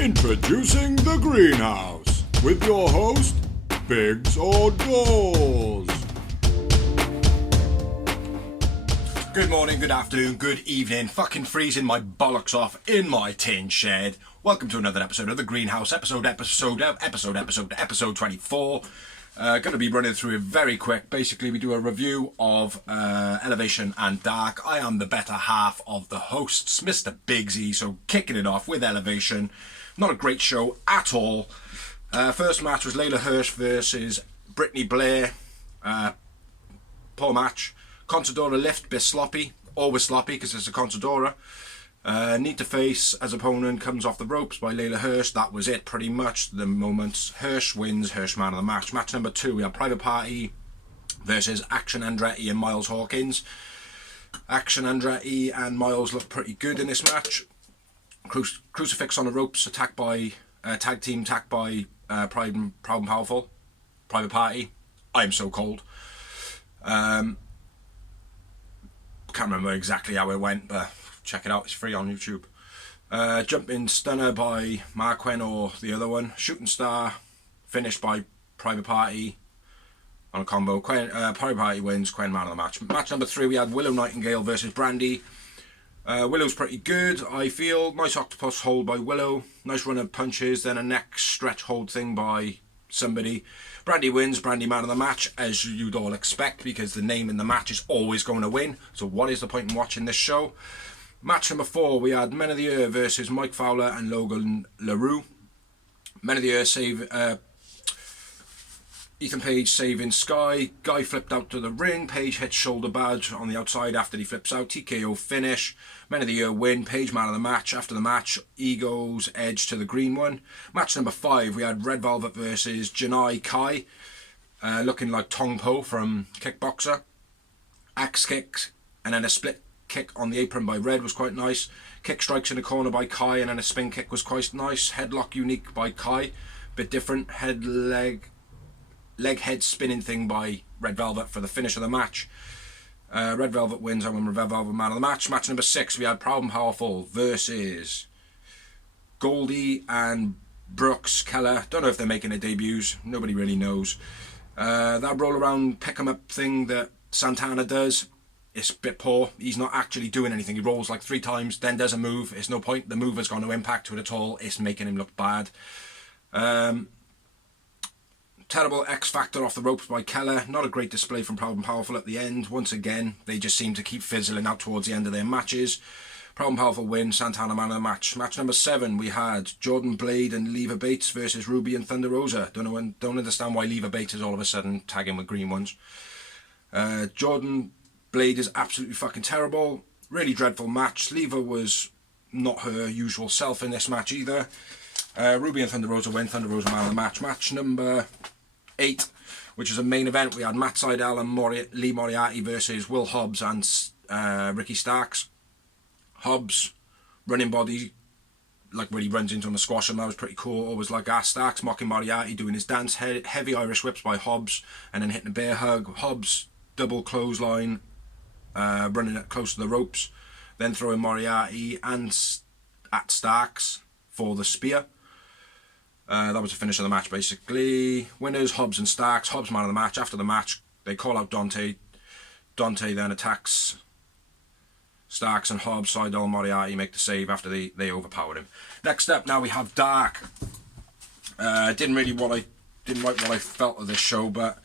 Introducing the Greenhouse with your host, Biggs Outdoors. Good morning, good afternoon, good evening. Fucking freezing my bollocks off in my tin shed. Welcome to another episode of the Greenhouse, episode 24. Going to be running through it very quick. Basically, we do a review of Elevation and Dark. I am the better half of the hosts, Mr. Biggsy. So kicking it off with Elevation. Not a great show at all. First match was Layla Hirsch versus Brittany Blair. Poor match. Contadora lift, bit sloppy. Always sloppy because it's a Contadora. Need to face as opponent, comes off the ropes by Layla Hirsch. That was it pretty much. The moment Hirsch wins, Hirsch man of the match. Match number 2, we have Private Party versus Action Andretti and Miles Hawkins. Action Andretti and Miles look pretty good in this match. Crucifix on the ropes, attacked by tag team, attacked by Proud and Powerful. Private Party. I'm so cold. Can't remember exactly how it went, but check it out, it's free on YouTube. Jumping Stunner by Marquen or the other one. Shooting Star finished by Private Party on a combo. Private Party wins, Quen man of the match. Match number 3, we had Willow Nightingale versus Brandy. Willow's pretty good, I feel. Nice octopus hold by Willow. Nice run of punches, then a neck stretch hold thing by somebody. Brandy wins, Brandy man of the match, as you'd all expect, because the name in the match is always going to win. So what is the point in watching this show? Match number 4, we had Men of the Year versus Mike Fowler and Logan LaRue. Men of the Year save Ethan Page saving Sky. Guy flipped out to the ring. Page hits shoulder badge on the outside after he flips out. TKO finish. Men of the Year win. Page man of the match. After the match, Ego's edge to the green one. Match number 5, we had Red Velvet versus Janae Kai. Looking like Tong Po from Kickboxer. Axe kick and then a split kick on the apron by Red was quite nice. Kick strikes in the corner by Kai and then a spin kick was quite nice. Headlock unique by Kai. Bit different. Leg head spinning thing by Red Velvet for the finish of the match. Red Velvet wins. I win Red Velvet man of the match. Match number 6, we had Proud and Powerful versus Goldie and Brooks Keller. Don't know if they're making their debuts. Nobody really knows. That roll around pick 'em up thing that Santana does, it's a bit poor. He's not actually doing anything. He rolls like 3 times, then does a move. It's no point. The move has got no impact to it at all. It's making him look bad. Terrible X Factor off the ropes by Keller. Not a great display from Proud and Powerful at the end. Once again, they just seem to keep fizzling out towards the end of their matches. Proud and Powerful win, Santana man of the match. Match number 7, we had Jordan Blade and Leva Bates versus Ruby and Thunder Rosa. Don't understand why Leva Bates is all of a sudden tagging with green ones. Jordan Blade is absolutely fucking terrible. Really dreadful match. Leva was not her usual self in this match either. Ruby and Thunder Rosa win. Thunder Rosa man of the match. Match number 8, which is a main event. We had Matt Sidel and Lee Moriarty versus Will Hobbs and Ricky Starks. Hobbs running body, like when he runs into him and squash him, that was pretty cool. Always like Starks mocking Moriarty, doing his dance. Heavy Irish whips by Hobbs and then hitting a bear hug. Hobbs double clothesline, running it close to the ropes, then throwing Moriarty and at Starks for the spear. That was the finish of the match basically. Winners Hobbs and Starks. Hobbs man of the match. After the match they call out Dante. Dante then attacks Starks and Hobbs. Sidel and Moriarty make the save after they overpowered him. Next up now we have Dark. Didn't like what I felt of this show, but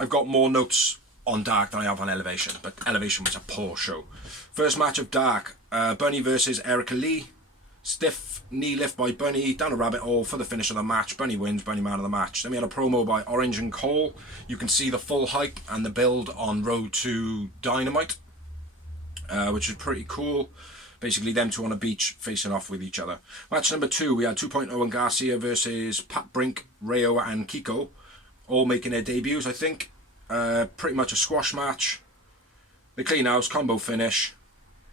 I've got more notes on Dark than I have on Elevation, but Elevation was a poor show. First match of Dark, Bunny versus Erica Lee. Stiff knee lift by Bunny down a rabbit hole for the finish of the match. Bunny wins, Bunny man of the match. Then we had a promo by Orange and Cole. You can see the full hype and the build on Road to Dynamite, which is pretty cool. Basically them two on a beach facing off with each other. Match number 2, we had 2.0 and Garcia versus Pat Brink, Rayo and Kiko, all making their debuts I think. Pretty much a squash match. The clean house combo finish.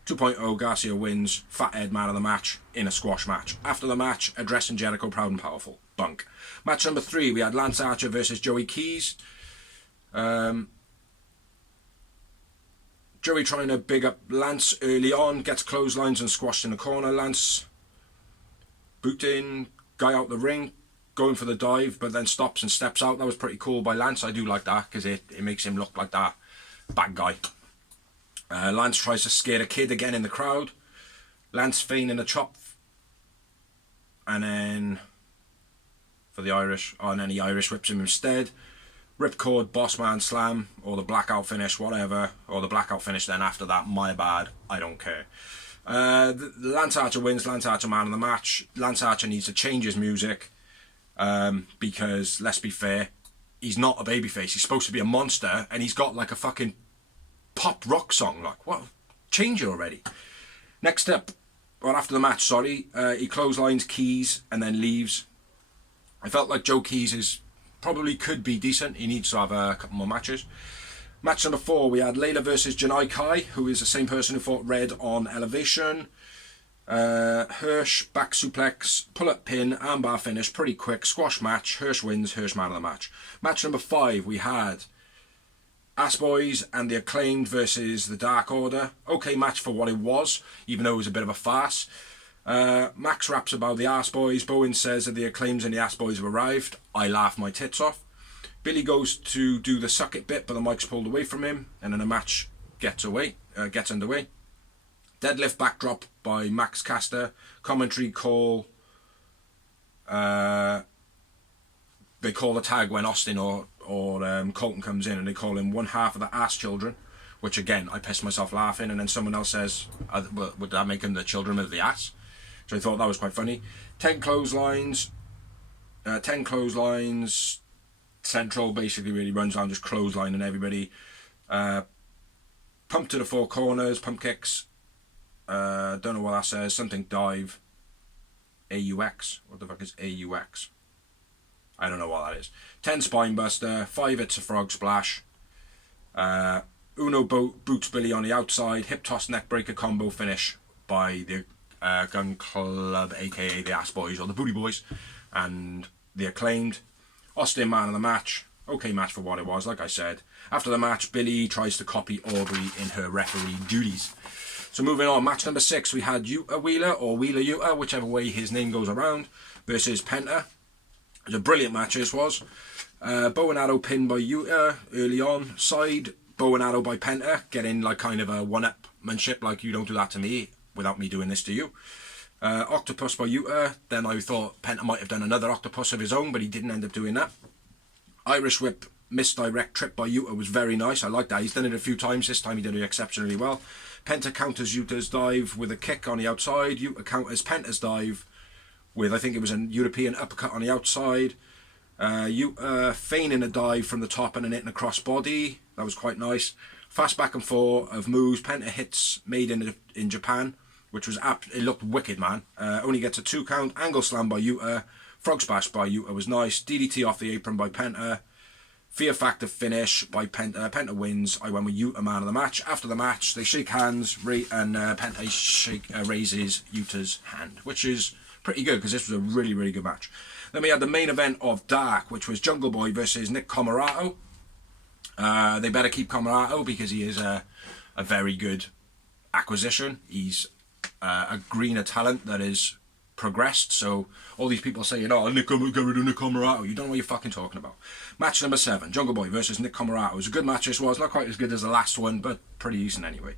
2.0 Garcia wins, Fat Ed man of the match in a squash match. After the match, addressing Jericho Proud and Powerful. Bunk. Match number 3, we had Lance Archer versus Joey Keys. Joey trying to big up Lance early on, gets clotheslines and squashed in the corner. Lance booting, guy out the ring, going for the dive, but then stops and steps out. That was pretty cool by Lance. I do like that because it makes him look like that bad guy. Lance tries to scare a kid again in the crowd. Lance feigning a chop, and then for the Irish, and then the Irish whips him instead. Ripcord, Bossman Slam, or the blackout finish, whatever, or the blackout finish then after that, my bad, I don't care. Lance Archer wins, Lance Archer man of the match. Lance Archer needs to change his music, because, let's be fair, he's not a babyface, he's supposed to be a monster, and he's got like a fucking pop rock song, like, what, change it already. Next up, or after the match, sorry, he clotheslines Keys and then leaves. I felt like Joe Keys probably could be decent. He needs to have a couple more matches. Match number 4, we had Layla versus Janae Kai, who is the same person who fought Red on Elevation. Hirsch, back suplex, pull-up pin, armbar finish, pretty quick, squash match. Hirsch wins, Hirsch man of the match. Match number 5, we had Ass Boys and the Acclaimed versus the Dark Order. Okay match for what it was, even though it was a bit of a farce. Max raps about the Ass Boys. Bowen says that the Acclaims and the Ass Boys have arrived. I laugh my tits off. Billy goes to do the suck it bit, but the mic's pulled away from him, and then the match gets underway. Deadlift backdrop by Max Caster. Commentary call. They call the tag when Austin or Colton comes in, and they call him one half of the ass children, which again I pissed myself laughing, and then someone else says, would that make them the children of the ass? So I thought that was quite funny. 10 clotheslines. Central basically really runs down just clotheslining everybody. Pump to the 4 corners, pump kicks. Don't know what that says. Something dive. AUX. What the fuck is AUX? I don't know what that is. 10 spine buster. 5 hits a frog splash. Uno boots Billy on the outside. Hip toss neck breaker combo finish by the Gun Club, aka the Ass Boys or the Booty Boys, and the Acclaimed. Austin man of the match. Okay match for what it was, like I said. After the match, Billy tries to copy Aubrey in her referee duties. So moving on, match number 6, we had Yuta Wheeler, or Wheeler Yuta, whichever way his name goes around, versus Penta. It was a brilliant match, this was. Bow and arrow pin by Yuta early on. Side bow and arrow by Penta, getting like kind of a one-upmanship, like you don't do that to me without me doing this to you. Octopus by Yuta. Then I thought Penta might have done another octopus of his own, but he didn't end up doing that. Irish whip misdirect trip by Yuta was very nice. I like that. He's done it a few times. This time he did it exceptionally well. Penta counters Yuta's dive with a kick on the outside. Yuta counters Penta's dive with, I think it was a European uppercut on the outside. Yuta feigning a dive from the top and then hitting a cross body. That was quite nice. Fast back and forth of moves. Penta hits made in Japan, which was it looked wicked, man. Only gets a 2 count. Angle slam by Yuta. Frog splash by Yuta was nice. DDT off the apron by Penta. Fear Factor finish by Penta. Penta wins. I went with Yuta man of the match. After the match, they shake hands, and Penta raises Yuta's hand, which is pretty good because this was a really, really good match. Then we had the main event of Dark, which was Jungle Boy versus Nick Comorado. They better keep Comorado because he is a very good acquisition. He's a greener talent that is progressed. So all these people saying, oh, get rid of Nick Comorado, you don't know what you're fucking talking about. Match number 7, Jungle Boy versus Nick Comorado. It was a good match. This was not quite as good as the last one, but pretty decent anyway.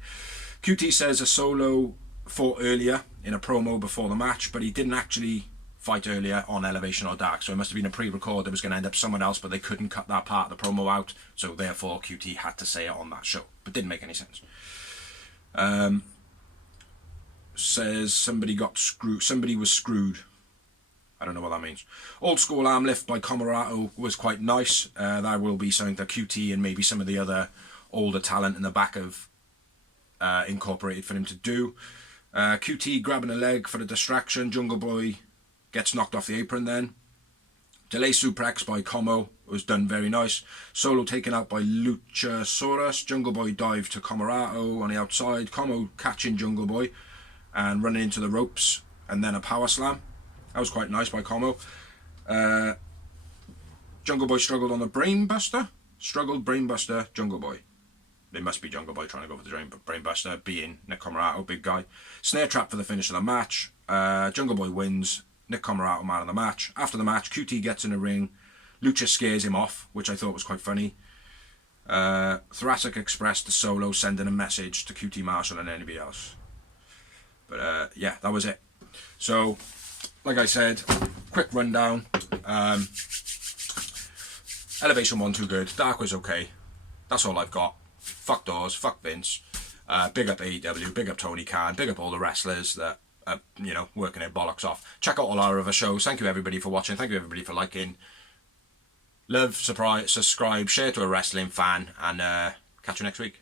QT says a Solo fought earlier in a promo before the match, but he didn't actually fight earlier on Elevation or Dark, so it must have been a pre-record that was going to end up someone else, but they couldn't cut that part of the promo out, so therefore QT had to say it on that show, but didn't make any sense. Says somebody was screwed. I don't know what that means. Old school arm lift by Comorado was quite nice. That will be something that QT and maybe some of the other older talent in the back have incorporated for him to do. QT grabbing a leg for the distraction. Jungle Boy gets knocked off the apron then. Delay suplex by Como was done very nice. Solo taken out by Luchasaurus. Jungle Boy dive to Comorado on the outside. Como catching Jungle Boy and running into the ropes, and then a power slam. That was quite nice by Como. Jungle Boy struggled on the brainbuster. Brainbuster, Jungle Boy. They must be Jungle Boy trying to go for the brainbuster, being Nick Comorado, big guy. Snare trap for the finish of the match. Jungle Boy wins. Nick Comorado man of the match. After the match, QT gets in the ring. Lucha scares him off, which I thought was quite funny. Thoracic Express to Solo, sending a message to QT Marshall and anybody else. But yeah, that was it. So, like I said, quick rundown. Elevation 1 too good. Dark was okay. That's all I've got. Fuck Dawes, fuck Vince. Big up AEW, big up Tony Khan, big up all the wrestlers that are, working their bollocks off. Check out all our other shows. Thank you everybody for watching. Thank you everybody for liking. Love, subscribe, share to a wrestling fan, and catch you next week.